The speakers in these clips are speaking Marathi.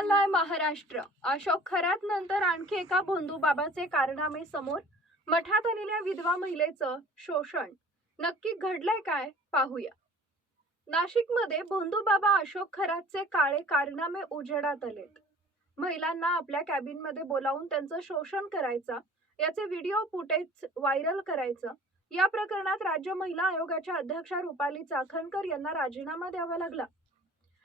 चाललाय महाराष्ट्र. अशोक खरात नंतर आणखी एका भोंदूबाबाचे कारनामे समोर. मठात आलेल्या विधवा महिलेचं शोषण. नक्की घडलंय काय पाहूया. नाशिकमध्ये भोंदूबाबा अशोक खरातचे काळे कारनामे उजेडात आलेत. महिलांना आपल्या कॅबिनमध्ये बोलावून त्यांचं शोषण करायचं, याचे व्हिडिओ फुटेज व्हायरल करायचं. या प्रकरणात राज्य महिला आयोगाच्या अध्यक्षा रुपाली चाकणकर यांना राजीनामा द्यावा लागला.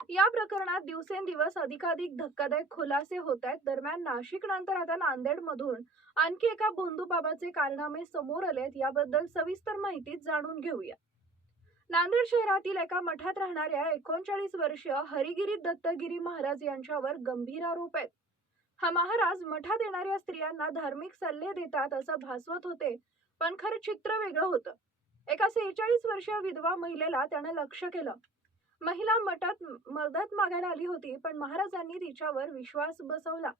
या प्रकरणात दिवसेंदिवस अधिकाधिक धक्कादायक खुलासे होत आहेत. दरम्यान नाशिक नंतर आता नांदेडमधून आणखी एका भोंदूबाबाचे कारनामे समोर आलेत. याबद्दल सविस्तर माहिती जाणून घेऊया. नांदेड शहरातील एका मठात राहणाऱ्या 39 वर्षीय हरिगिरी दत्तगिरी महाराज यांच्यावर गंभीर आरोप आहेत. हा महाराज मठात येणाऱ्या स्त्रियांना धार्मिक सल्ले देतात असं भासवत होते, पण खरं चित्र वेगळं होतं. एका 46 वर्षीय विधवा महिलेला त्यानं लक्ष केलं. महिला मठात मदत मागायला आली होती, पण महाराजांनी तिच्यावर विश्वास बसवला.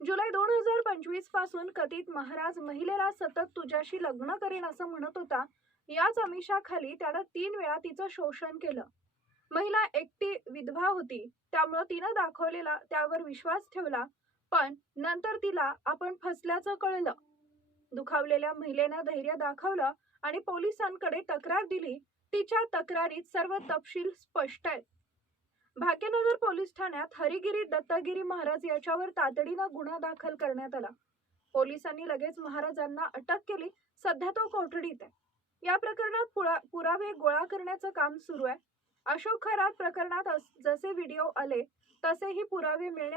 जुलै 2025 पासून कथित महाराज महिलेला सतत तुझ्याशी लग्न करेन असं म्हणत होता. याच आमिषाखाली त्यानं 3 वेळा तिचं शोषण केलं. महिला एकटी विधवा होती, त्यामुळे तिनं दाखवलेला त्यावर विश्वास ठेवला, पण नंतर तिला आपण फसल्याचं कळलं. दुखावलेल्या महिलेनं धैर्य दाखवलं आणि पोलिसांकडे तक्रार दिली. तिच्या तक्रारीत सर्व तपशील स्पष्ट आहेत. भाग्यनगर पोलीस ठाण्यात हरिगिरी दत्तगिरी महाराज याच्यावर तातडीनं गुन्हा दाखल करण्यात आला. पोलिसांनी लगेच महाराजांना अटक केली. सध्या तो कोठडीत आहे. या प्रकरणात पुरावे गोळा करण्याचं काम सुरू आहे. अशोक खरात प्रकरणात जसे व्हिडिओ आले तसेही पुरावे मिळणे